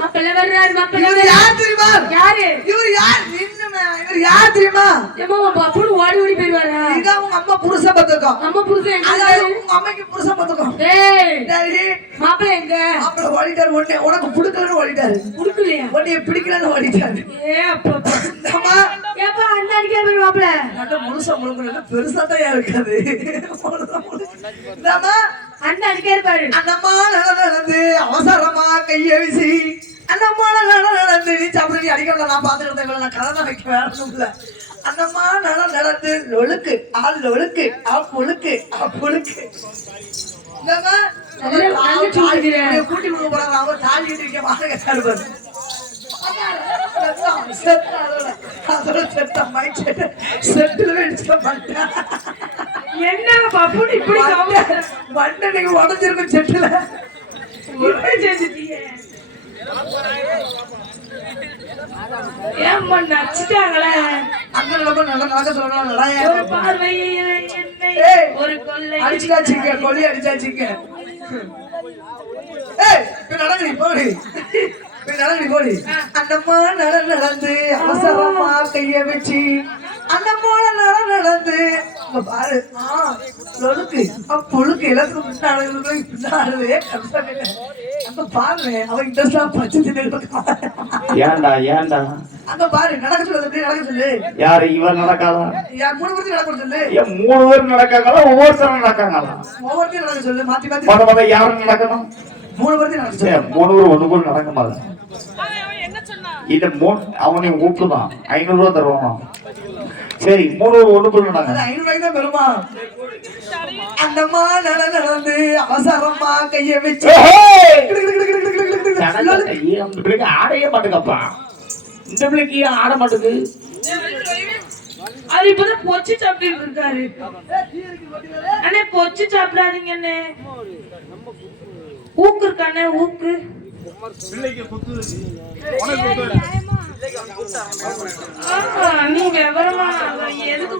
மாப்பிள்ளை வர்றாரு மாப்பிள்ளை இவர் யார் தெரியுமா? யாரு இவர் யார்? நின்னுமே இவர் யார் தெரியுமா? ஏமா அப்படி ஓடி ஓடி போயிடுவாரா? இதான் உங்க அம்மா புருஷன் பத்துக்கும். நம்ம புருஷன் அதாவது உங்க அம்மைக்கு புருஷன் பத்துக்கும். டேய் மாப்பிள்ளை எங்க? மாப்பிள்ளை ஓடிட்டாரு. உடனே உனக்கு பிடிக்கலன்னு ஓடிட்டாரு. பிடிக்கலையா? உடனே பிடிக்கலன்னு ஓடிட்டாரு. அப்பா அம்மா ஏப்பா அந்த அடிக்கே போய் மாப்பிள்ளை நல்ல முழுசா முழுக்க பெருசா தான் இருக்காது. இந்தாம்மா அந்த அடிக்கே இருப்பாரு. அந்தம்மா நடந்து அவசரமா கையை வீசி அந்தம்மா நடந்து நீ சாப்பிட நீ அடிக்கல நான் பாத்துக்கிட்டேன். நான் கதை தான் வைக்க வேணும் இல்ல. அந்தம்மா நடந்து லொழுக்கு ஆள் லொழுக்கு அப்புழுக்கு அப்புழுக்கு கூட்டி கொடுக்க போறாங்க. அவர் தாலி கட்டிருக்க வாடகை தருவாரு. என்ன பாப்பு இப்படி மண்டனைக்கு உடஞ்சிருக்கும் செட்டுல ஏம்மா நச்சுட்டாங்களே அங்க ரொம்ப நல்லா நடக்க சொல்லணும். ஒரு பார்வையை என்னை ஒரு கொள்ளை அடிச்சாச்சுங்க கொல்லி அடிச்சாச்சுங்க. நடங்கடி போடி நடங்கடி போடி. அந்தம்மா நடந்து அவசரமா கைய வச்சு அந்தம்மா நடந்து பாரு லொழுக்கு புழுக்கு எல்லாத்துக்கும் பின்னாடுவே அங்க பாரு அவன் இன்ட்ரெஸ்டா பச்சு ஏன்டா ஏன்டா அங்க பாரு நடக்க சொல்லு நடக்க சொல்லு. யாரு இவர் நடக்காதா? 3 பேருக்கு நடக்க சொல்லு. ஏன் 3 பேர் நடக்காங்களா ஒவ்வொருத்தரும் நடக்காங்களா? ஒவ்வொருத்தையும் நடக்க சொல்லு. மாத்தி முத யாரும் நடக்கணும்? 3 பேருக்கு நடக்க சொல்லு. 3 பேர் ஒண்ணு கூட நடக்க மாட்டாங்க. இந்த அவனை ஊப்புதான் 500 ரூபாய் தருவான். சரி 3 பேர் ஒண்ணு கூட நடக்க 500 ரூபாய்க்கு தான் பெருமா. அந்தம்மா நடந்து அவசரமா கைய வச்சு ஆடைய மாட்டுக்கப்பா. இந்த பிள்ளைக்கு ஆட மாட்டுக்கு. அது இப்பதான் பொச்சு சாப்பிட்டு இருக்காரு. அண்ணே பொச்சு சாப்பிடாதீங்க அண்ணே. ஊக்கு இருக்கானே ஊக்கு நீ விவரமா எதுக்கு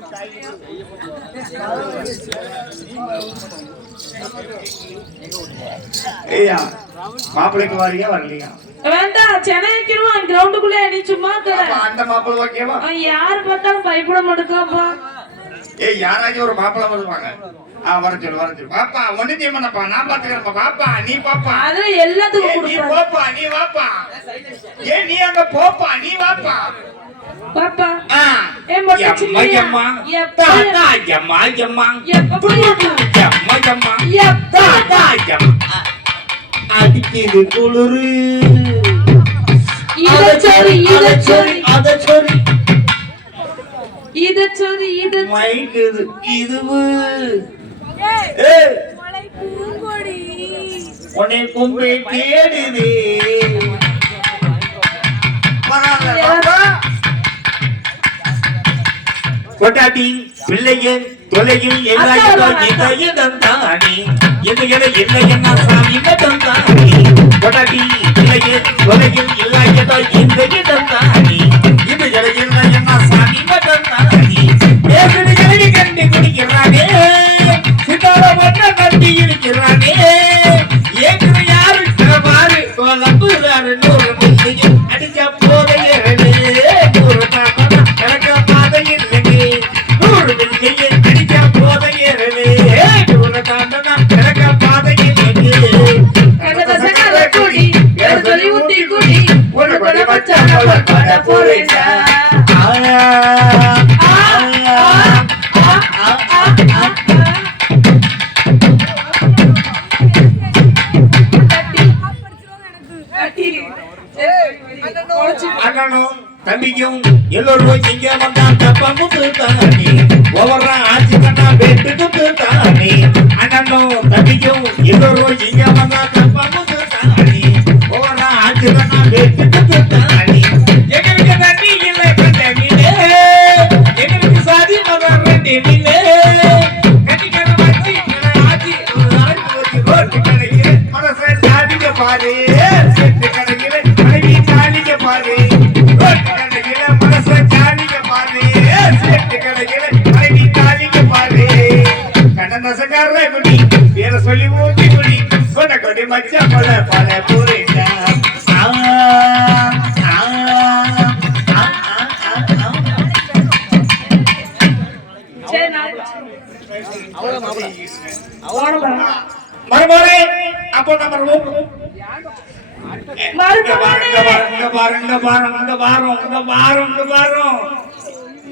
மாப்பிள்ளைக்கு வாரியா வரலையா? வேண்டாம் சென்னைக்குருவான் கிரவுண்டுக்குள்ள நீ சும்மா அந்த மாப்பிள்ளை ஓகேவா? யாரு பார்த்தாலும் பயப்பட மாட்டேக்காப்பா. யாராச்சும் ஒரு மாப்பிள்ளை வருவாங்க. வர சொல்லு பாப்பா ஒண்ணு பண்ணப்பா நான் பாத்துக்கிறேன். பாப்பா நீ பாப்பா அது எல்லாத்துக்கும் நீ போப்பா நீ வாப்பா. நீ அங்க போப்பா நீ வாப்பா பாப்பா. அடிக்குது குளிரு உன்னை கும்பை தேடுது. கொட்டாட்டி பிள்ளைகள் தொலையில் இடம் தானே எது என இல்லை என்ன சாமி மதம் தானே. கொட்டாட்டி பிள்ளைகள் தொலையில் இல்லாயதோ இந்த இடம் தானே இது இல்லை என்ன சாமி மதம் தானே. பேசுறது கல்வி கண்டு குடிக்கிறானே சித்தார ஒன்ன கட்டி இருக்கிறானே. ஏற்கனவே யாரு பாரு கோலம்புறாரு 100 முந்தையும் அடிச்சா போதையே 100 கணக்க பாதையில் அடிச்சா போதையே 100 தாண்டனா கணக்க பாதையில் சொல்லி ஊத்தி குடி ஒரு கொலை வச்சா போறேன். அண்ணனும் தம்பிக்கும் எல்லோரும் இங்க வந்தா தப்பமுக்கு தானே ஒவ்வொரு ஆட்சி கண்ணா வெட்டுக்கு தானே. அண்ணனும் தம்பிக்கும் எல்லோரும் இங்க வந்தா தப்பமுக்கு தானே ஒவ்வொரு ஆட்சி கண்ணா வெட்டுக்கு தானே. எங்களுக்கு தண்ணி இல்லை கண்ட மீனே எங்களுக்கு சாதி மதம் 2 மீனே கட்டிக்கண வச்சு ஆட்சி ரோட்டு கிடைக்கிற மனசை சாதிக்க பாரு செட்டு கிடைக்கிற மனைவி சாதிக்க பாரு ரோட்டு கிடைக்கிற மனசை சாதிக்க பாரு செட்டு கிடைக்கிற மனைவி சாதிக்க பாரு. கண்ணசக்கார குடி பேர சொல்லி ஊட்டி குடி கொண்ட கொடி மச்ச பல பல பூரிட்டா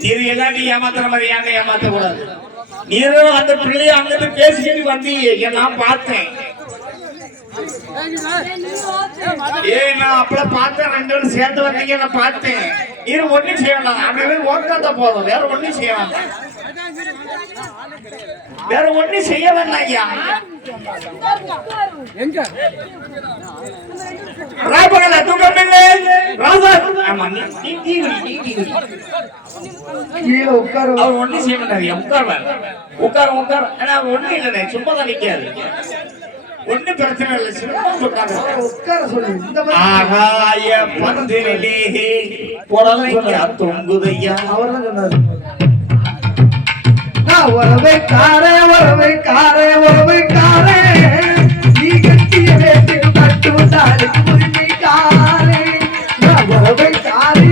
இது எல்லாம் நீ ஏமாத்துற மாதிரி ஏங்க ஏமாத்த கூடாது. நீரும் அந்த பிள்ளைய அங்கிட்டு பேசிக்கிட்டு வந்தீங்க, நான் பார்த்தேன். நான் அப்பல பார்த்தேன், 2 பேரும் சேர்ந்து வந்தீங்க, நான் பார்த்தேன். நீரு ஒண்ணும் செய்ய வேண்டாம், அப்படியே ஓட்டாத போதும், வேற ஒண்ணும் செய்ய வேண்டாம், வேற ஒண்ணும் செய்ய வேண்டாம் ஐயா. ராபகல தூக்கமில்லை ராசா. ஆமா நீ கீழே உட்காரு. அவர் ஒண்ணும் செய்ய மாட்டாரு. உட்கார ஆனா ஒண்ணும் இல்லைண்ணே, சும்மா தான் நிக்காது, ஒண்ணும் பிரச்சனை இல்லை, சும்மா உட்கார சொல்லு. இந்த ஆகாய பந்திலே புடலையா தொங்குதையா. அவர் தான் சொன்னாரு. உறவை காரே நீ கட்டிய வேட்டுக்கு கட்டும் தாலிக்கு உரிமை காரே. உறவை காரி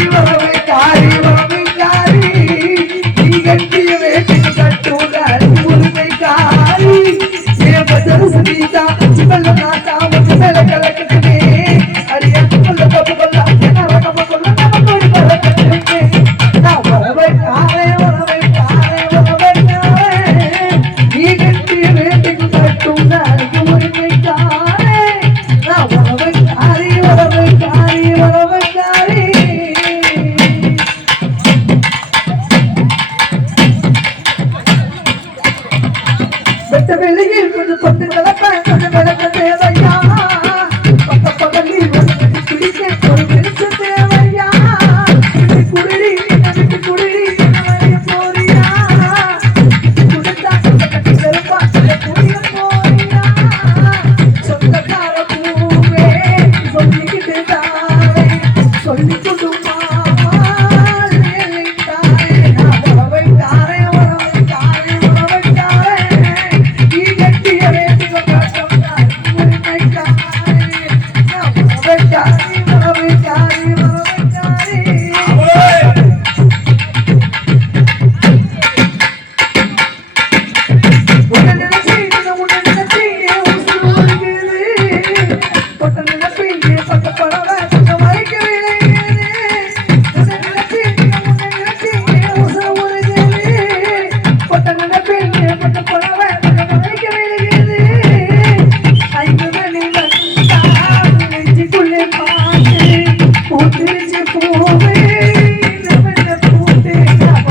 நீ கட்டிய வேட்டுக்கு கட்டும் தாலிக்கு உரிமை காரி. ஏபதரு சதீதா சிவல்ல நாதா முகமல கலக்கத்துமே அரியாத்து கொல்ல பப்பு கொல்ல நரகம கொல்ல நமக்கு பரக்கத்துமே. உறவை காரே நீ கட்டிய வேட்டுக்கு கட்டும் தாலிக்கு உரிமை காரே. உறவை காரி வெட்ட வெளியில் கொஞ்சம் தொட்டு கிடப்பேன், கொஞ்சம் விளக்க தேவையா. பக்க பகலில் வந்து குடிக்க ஒரு வெளிச்ச தேவையா. குடிடி போறியா, குடித்தா கட்டி செருப்பா குடிய போறியா. சொந்தக்கார பூவே சொல்லிக்கிட்டு தாரே, சொல்லி கொடுமா உறவை தாரே. நீ கட்டிய வேட்டுக்கு கட்டும் தாலிக்கு உரிமை காரே. உறவை காரி உன்னை நினைச்சு என் உசுரு உருகுது. தொட்ட நினைப்பு என் பட்ட படவை கொஞ்சம் மறைக்க விளையுது. உன்னை நினைச்சு என் உசுரு உருகுது. தொட்ட நினைப்பு என் பட்ட படவை கொஞ்சம் மறைக்க விளையுது. 5 மணி வந்தா நெஞ்சுக்குள்ளே பாட்டு பூத்திருச்சு பூவே நம்மள பூட்டு.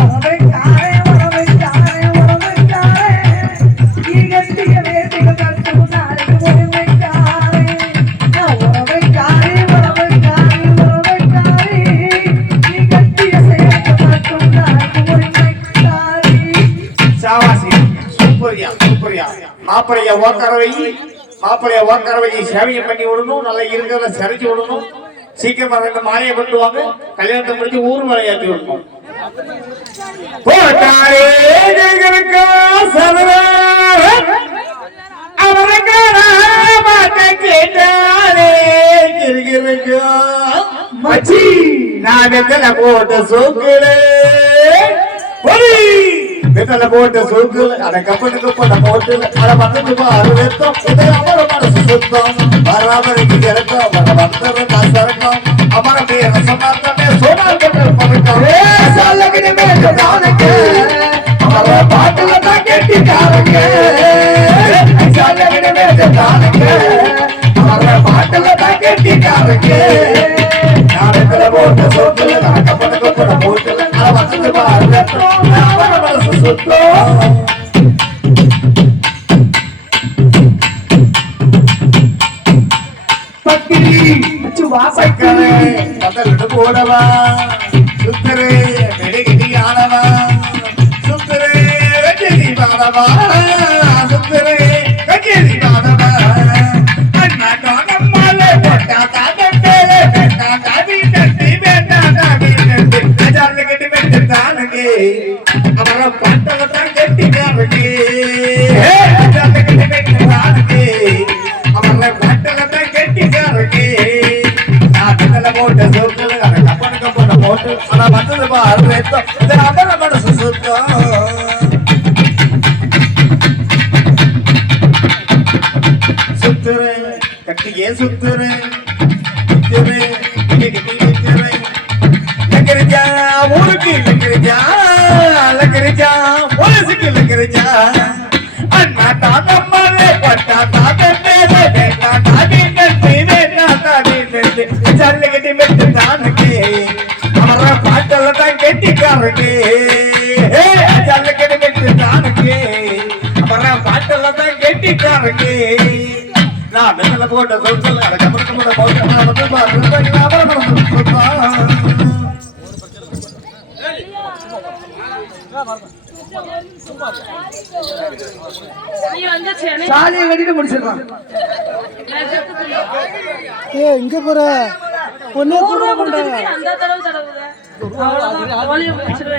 உறவை காரே நீ கட்டிய வேட்டுக்கு கட்டும் தாலிக்கு உரிமை காரே. உறவை காரி நீ கட்டிய சேட்டு கட்டும் தாலிக்கு உரிமை காரி. சாவாசி சூப்பரியா. மாப்பிளைய ஓக்கர வை சேவையம் பண்ணி விடணும், நல்லா இருக்கிறத சரிச்சு விடணும். சீக்கிரமா 2 மாலையை கொண்டுவாங்க, கல்யாணத்தை முடிச்சு ஊர் விளையாட்டி விடணும். மச்சி நான் வெத்தலை போட்ட சோக்குலே வெத்தலை போட்ட சோக்குல அட கப்பனுக்கு போட்ட போட்டுல அட வந்து பாரு வெத்தம் இதை அமர மனசு சுத்தம் பராமரிக்கு இறக்கம் வர வந்தது நான் சரக்கம் அமர பேர சமாத்தமே சோனால் கொண்டு பறக்கம் சாலகிரி மேல தானக்கு அவர பாட்டுல தான் கெட்டிக்காரங்க. சாலகிரி மேல தானக்கு அவர பாட்டுல தான் கெட்டிக்காரங்க. வெத்தலை போட்ட சோக்குல அட கப்பனுக்கு போட்ட போட்டுல அட வந்து பாரு வெத்தம் அமர மனசு சுத்தம். பக்கிரி வாசக்கரை பத்தலிட்டு போடவா சுத்தரே மெடிகிடி ஆனவா சுத்தரே வெட்டி பாடவா சுத்தரே வெட்டி பாடவா அண்ணா நம்மால போட்டா தாத்தே பெட்டா காபி நட்டி பெட்டா காபி நட்டி அஜால கட்டி பெட்டி தானகே அவர பட்டல தான் கட்டி காரகே அஜால கட்டி பெட்டி தானகே அவர பட்டல தான் கட்டி காரகே நாட்டல போட்ட சோக்குல அட கப்பனுக்கு போட்ட போட்டு அட வந்தது பாரு வெத்தம் இது அமர மனசு சுத்தம். சுத்துறேன் கட்டியே சுத்துறேன் ஜல்லிக்கட்டி மெட்டு தானுக்கு அவர பாட்டெல்லாம் தான் கெட்டிக்காரனுக்கு ஜல்லிக்கட்டி மெட்டு தானுக்கு அவர பாட்டெல்லாம் தான் கெட்டிக்காரனுக்கு நான் மேல போட்ட சொல்ல நீ வந்து சென்னை சாலியை கட்டிட்டு முடிச்சிடறான். இங்க போற பொண்ணே கூட அந்த தடவை தடவுத அவ்வளவுதான்